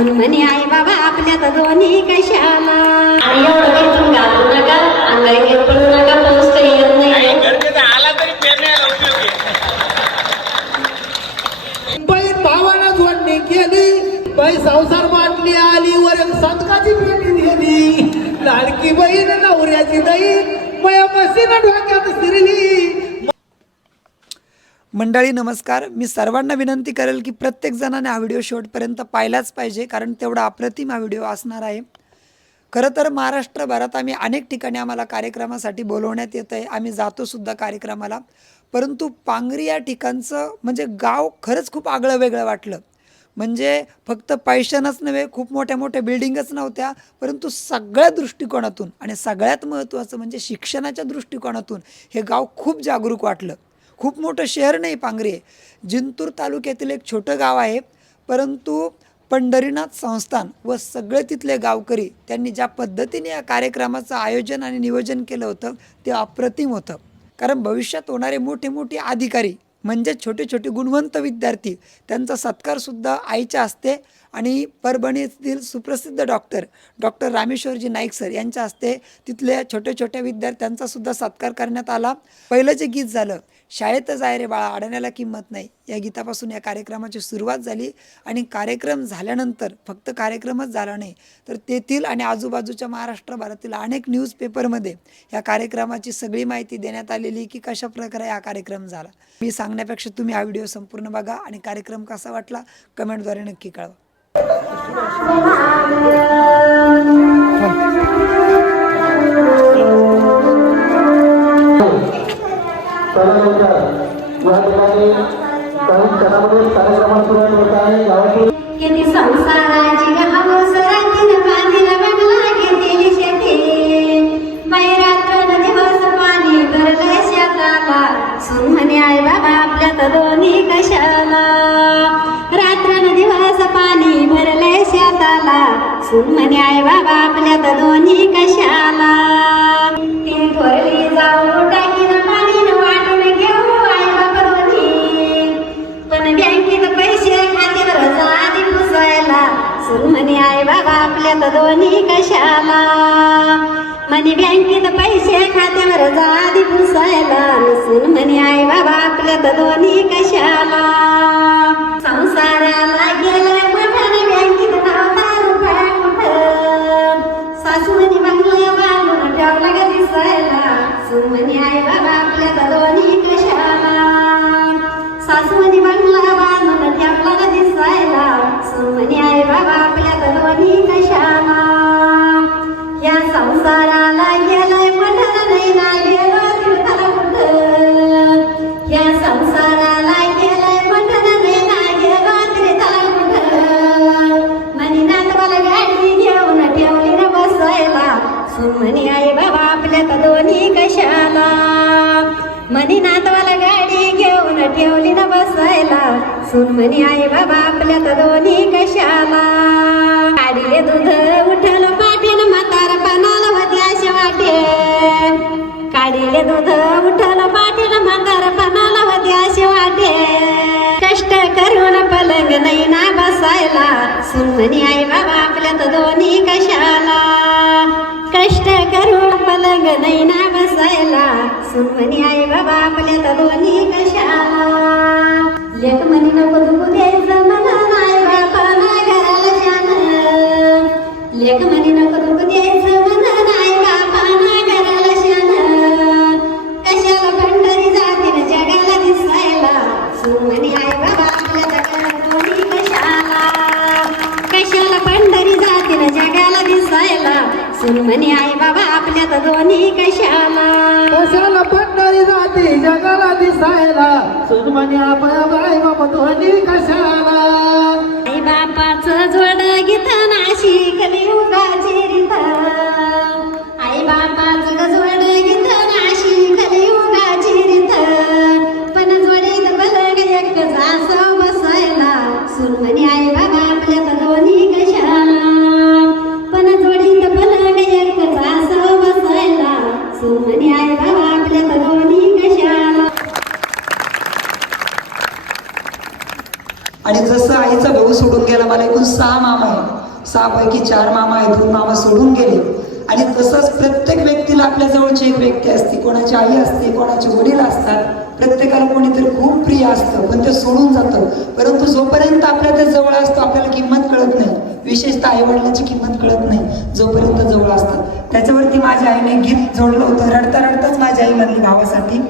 सुन म्हणे आई बाबा आपल्यात दोन्ही कशाला? आणि एवढं वरतून घालू नका अंगाई पडू नका पाऊस काही येत नाही. बहीण भावानं जोडणी केली बाई संसार मांडली आली वर संतकाची पेटी दिली लाडकी बहीण नवऱ्याची दही मया मशीन डोक्यात शिरली. मंडळी नमस्कार. मी सर्वांना विनंती करेल की प्रत्येक जणाने हा व्हिडिओ शेवटपर्यंत पाहिलाच पाहिजे कारण तेवढा अप्रतिम हा व्हिडिओ असणार आहे. खरं तर महाराष्ट्रभरात आम्ही अनेक ठिकाणी आम्हाला कार्यक्रमासाठी बोलवण्यात येतं आहे. आम्ही जातोसुद्धा कार्यक्रमाला. परंतु पांगरी या ठिकाणचं म्हणजे गाव खरंच खूप आगळं वेगळं वाटलं. म्हणजे फक्त पैशानंच नव्हे खूप मोठ्या मोठ्या बिल्डिंगच नव्हत्या परंतु सगळ्या दृष्टिकोनातून आणि सगळ्यात महत्त्वाचं म्हणजे शिक्षणाच्या दृष्टिकोनातून हे गाव खूप जागरूक वाटलं. खूप मोठं शहर नाही पांगरी जिंतूर तालुक्यातील एक छोटं गाव आहे. परंतु पंढरीनाथ संस्थान व सगळे तिथले गावकरी त्यांनी ज्या पद्धतीने या कार्यक्रमाचं आयोजन आणि नियोजन केलं होतं ते अप्रतिम होतं. कारण भविष्यात होणारे मोठे मोठे अधिकारी म्हणजे छोटे छोटे गुणवंत विद्यार्थी त्यांचा सत्कारसुद्धा आईच्या हस्ते आणि परभणीतील सुप्रसिद्ध डॉक्टर डॉक्टर रामेश्वरजी नाईक सर यांच्या हस्ते तिथल्या छोट्या छोट्या विद्यार्थ्यांचासुद्धा सत्कार करण्यात आला. पहिलं जे गीत झालं शाळेतच आहे रे बाळा अडण्याला किंमत नाही. या गीतापासून या कार्यक्रमाची सुरुवात झाली आणि कार्यक्रम झाल्यानंतर फक्त कार्यक्रमच झाला नाही तर तेथील आणि आजूबाजूच्या महाराष्ट्रभरातील अनेक न्यूजपेपरमध्ये या कार्यक्रमाची सगळी माहिती देण्यात आलेली की कशा प्रकारे हा कार्यक्रम झाला. मी सांगण्यापेक्षा तुम्ही हा व्हिडिओ संपूर्ण बघा आणि कार्यक्रम कसा वाटला कमेंटद्वारे नक्की कळवा. त्यानंतर या. ठिकाणी काही क्षणामध्ये होत आहे. संसाराची हवस दिवस पाणी सुन म्हणे आई बाबा आपल्यात दोन्ही कशाला? रात्र दिवस पाणी भरले शेताला. सुन आई बाबा आपल्यात दोन्ही कशाला? सुन म्हणे आई बाबा आपल्यात दोन्ही कशाला? म्हणे बँकेत पैसे खात्यावर जा आधी पुसायला नसून म्हणे आई बाबा आपल्यात दोन्ही कशाला? संसाराला गेलाय म्हटलं बँकेत नव्हता रुपया कुठं? सासू म्हणे बंगल्या बांधून ठेवला का दिसायला? सून म्हणे संसाराला गेलाय म्हटलं नाही ना गेलो तीर्थाला कुठं? या संसाराला गेलाय म्हटलं नाही ना गेलो तीर्थाला कुठं? म्हणी नातवाला गाडी घेऊन ठेवली ना बसायला. सुमनी आई बाबा आपल्यात दोन्ही कशाला? मनी नातवाला गाडी घेऊन ठेवली ना बसायला. सुन आई बाबा आपल्यात दोन्ही कशाला? गाडीले दूध उठ काढीले दूध उठल पाटील म्हातार पणाला होती अशी वाटे. कष्ट करून पलंग नाही ना बसायला. सुन आई बाबा आपल्यात दोन्ही कशाला? कष्ट करून पलंग नाही ना बसायला. सुनमणी आई बाबा आपल्यात दोन्ही कशाला? लेख म्हणी नको दुखू द्यायचं मला नाही बाबा ना घराला शान लेख म्हणी नको दिसायला सुनमणी आई बाबा आपल्यात दोन्ही कशाला? कशाला पंढरी जाती जगाला दिसायला? सुनमणी आपल्या बाई बाबा दोन्ही कशाला? आई बापाचं जोड गीत नाशी कली उगाची रीत आई बापाचं सहापैकी चार मामा आहेत दोन मामा सोडून गेले. आणि तसंच प्रत्येक व्यक्तीला आपल्या जवळची एक व्यक्ती असते. कोणाची आई असते कोणाचे वडील असतात. प्रत्येकाला कोणीतरी खूप प्रिय असतं पण ते सोडून जातं. परंतु जोपर्यंत आपल्या ते जवळ असतो आपल्याला किंमत कळत नाही. विशेषतः आई वडिलांची किंमत कळत नाही जोपर्यंत जवळ असतात. त्याच्यावरती माझ्या आईने गीत जोडलं होतं. रडता रडताच माझी आई म्हणली भावासाठी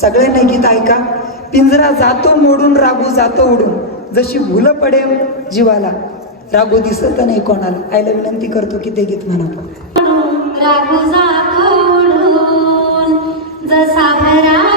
सगळ्यांनी गीत ऐका. पिंजरा जातो मोडून रागू जातो उडून. जशी भुलं पडे जीवाला रागू दिसत नाही कोणाला. आईला विनंती करतो की ते गीत म्हणा रागू जसा भरा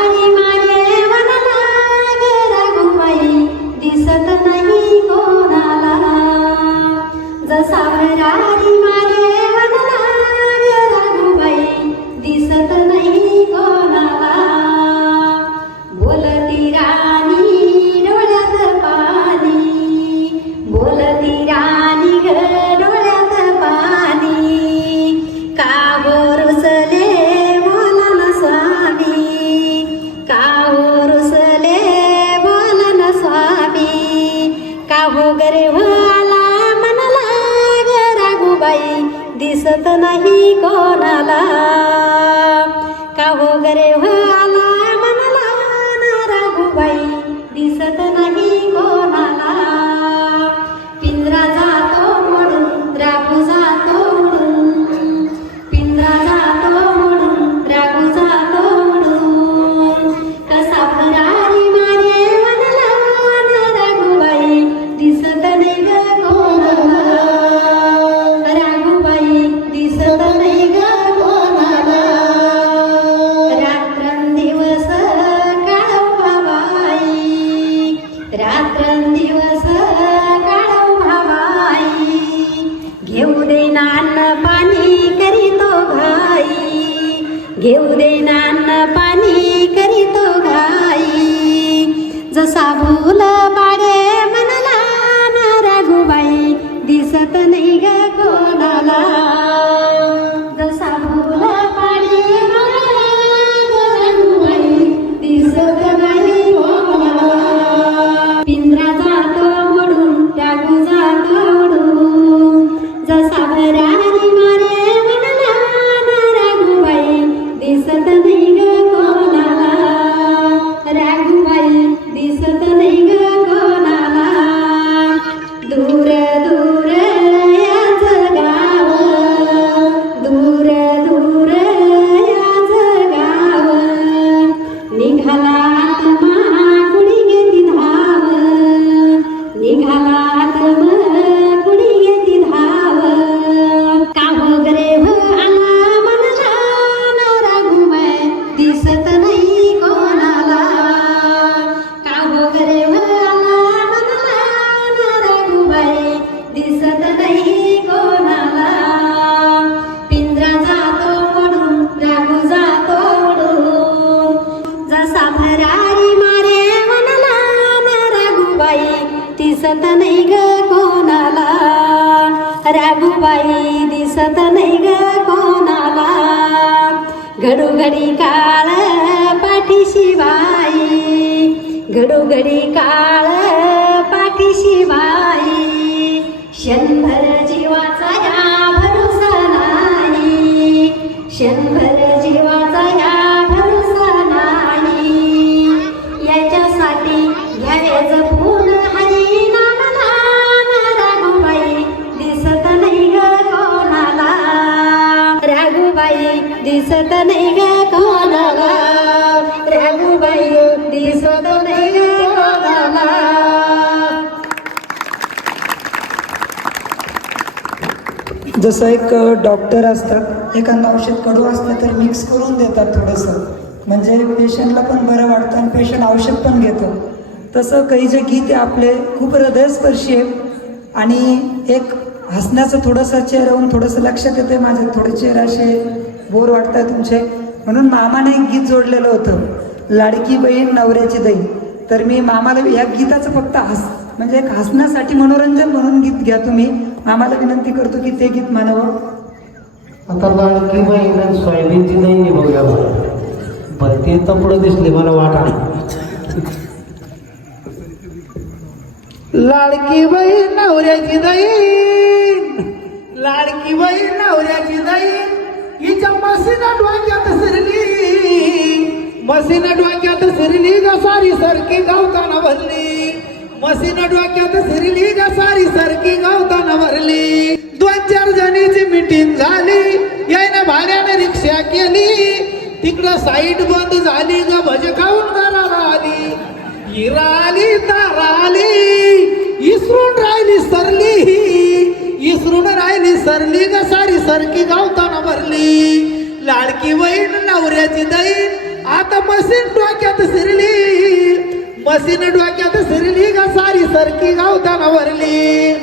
घडोघडी काळ पाठीशिवाई घडोघडी काळ पाठीशिवाई शंभर दिसत नाही ग कोणाला. राघुबाई दिसत नाही ग कोणाला. जसं एक डॉक्टर असतात एखादं औषध कडू असलं तर मिक्स करून देतात थोडंसं. म्हणजे पेशंटला पण बरं वाटतं आणि पेशंट औषध पण घेतो. तसं काही जे गीत आहे आपले खूप हृदयस्पर्शी आहे आणि एक हसण्याचं थोडंसं चेहऱ्यावरून थोडंसं लक्षात येते माझ्या थोडे चेहरा असे बोर वाटतात तुमचे. म्हणून मामाने एक गीत जोडलेलं होतं. लाडकी बहीण नवऱ्याची दही. तर मी मामाला या गीताचं फक्त हस म्हणजे एक हसण्यासाठी मनोरंजन म्हणून गीत घ्या तुम्ही. मामाला विनंती करतो की ते गीत म्हणावं आता लाडकी बहीण आणि सोयाबीनची नाही बघूया बरं. ते तर पुढे दिसले मला वाटा लाडकी बहीण नवऱ्याची दही. लाडकी बहीण नवऱ्याची दही. हिच्या मशीना डोक्यात सरली मशीना डोक्यात सरली ग सारी सरकी गावताना भरली. मशीना डोक्यात सरली ग सारी सरकी गावताना भरली. दोन चार जणीची मिटिंग झाली. यायनं भाड्याने रिक्षा केली. तिकडं साईट बंद झाली ग भज खाऊन घराला आली. हिरा आली तारा आली इसरून राहिली सरली. विसरून राहिली सरली ग सारी सरकी गावताना भरली. लाडकी बहीण नवऱ्याची दैन आता मशीन डोक्यात शिरली. मशीन डोक्यात शिरली ग सारी सरकी गावताना भरली.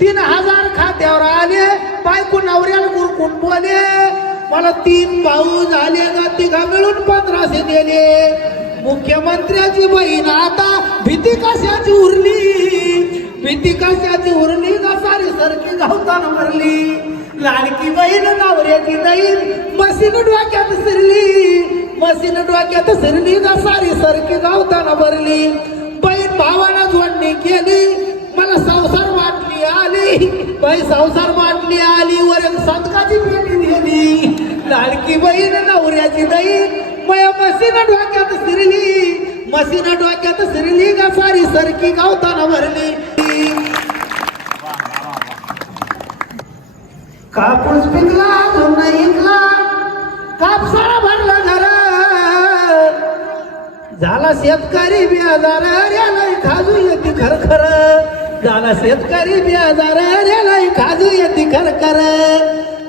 तीन हजार खात्यावर आले बायको नवऱ्याला गुरकून बोले. मला तीन भाऊ झाले ग तिघा मिळून पंधराशे दिले. मुख्यमंत्र्याची बहीण आता भीती कशाची उरली? पितिकाच्या कशाची उरली सारी सरकी गावताना भरली लाडकी बहीण नवऱ्याची दैन मशीन डोक्यात सिरली मशीन डोक्यात सिरली का सारी सरकी गावताना भरली बहीण भावानं जोडणी केली मला संसार वाटली आली. बाई संसार वाटली आली वर एक संतकाची पेटी दिली लाडकी बहीण नवऱ्याची दैन मया मशीन डोक्यात सिरली मशीन डोक्यात सिरली का सारी सरकी गावताना भरली कापूस पिकला अजून इकला कापसाला भरला घर. झाला शेतकरी बेजार रेलाई खाजू येते खर खर झाला शेतकरी बेजार रेलाई खाजू येते खर खर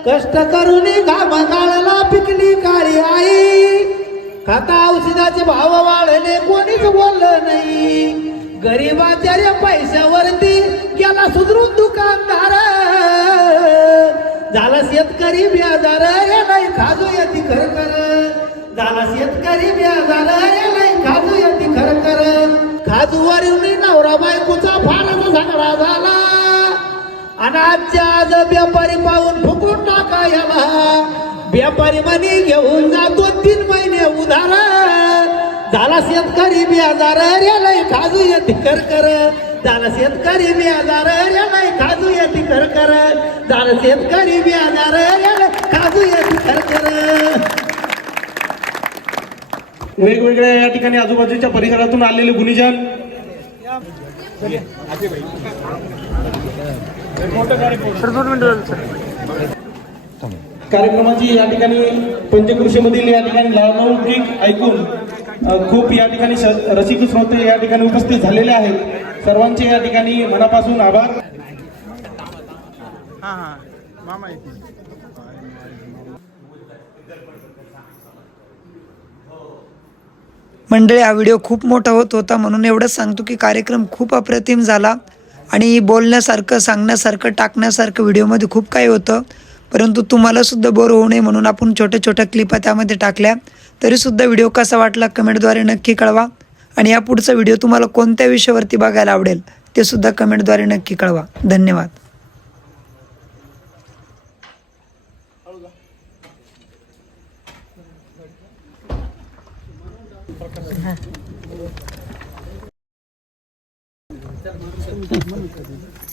कष्ट करून घाम गाळला पिकली काळी आई. खाता औषधाचे भाव वाढले कोणीच बोललं नाही. गरीबाच्या पैशावरती गेला सुधरून दुकानदार. झाला शेतकरी बी आजार या नाही खाजू येते खर कर झाला शेतकरी बेजार नाही खाजू येते खर खर. खाजूवर नवरा बायकोचा फारच झगडा झाला. आणि आजच्या आज व्यापारी पाहून फुकून टाका याला. व्यापारी म्हणे घेऊन जातो तीन महिने उधार. झाला शेतकरी बी आजार या नाही खाजू येते कर कर झाला शेतकरी मी आजार या नाही खाजू येते कर कर शेतकरी कर कर वेगवेगळ्या या ठिकाणी आजूबाजूच्या परिसरातून आलेले गुणीजन. कार्यक्रमाची या ठिकाणी पंचकृषीमधील या ठिकाणी लवकिक ऐकून खूप या ठिकाणी श- रसिक श्रोते या ठिकाणी उपस्थित झालेले आहेत. सर्वांचे या ठिकाणी मनापासून आभार. मंडळी हा व्हिडिओ खूप मोठा होत होता म्हणून एवढंच सांगतो की कार्यक्रम खूप अप्रतिम झाला आणि बोलण्यासारखं सांगण्यासारखं टाकण्यासारखं व्हिडिओमध्ये खूप काही होतं. परंतु तुम्हालासुद्धा बोर होऊ नये म्हणून आपण छोट्या छोट्या क्लिपा त्यामध्ये टाकल्या. तरीसुद्धा व्हिडिओ कसा वाटला कमेंटद्वारे नक्की कळवा. आणि या पुढचा व्हिडिओ तुम्हाला कोणत्या विषयावरती बघायला आवडेल ते सुद्धा कमेंटद्वारे नक्की कळवा. धन्यवाद.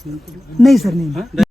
नाही सर नाही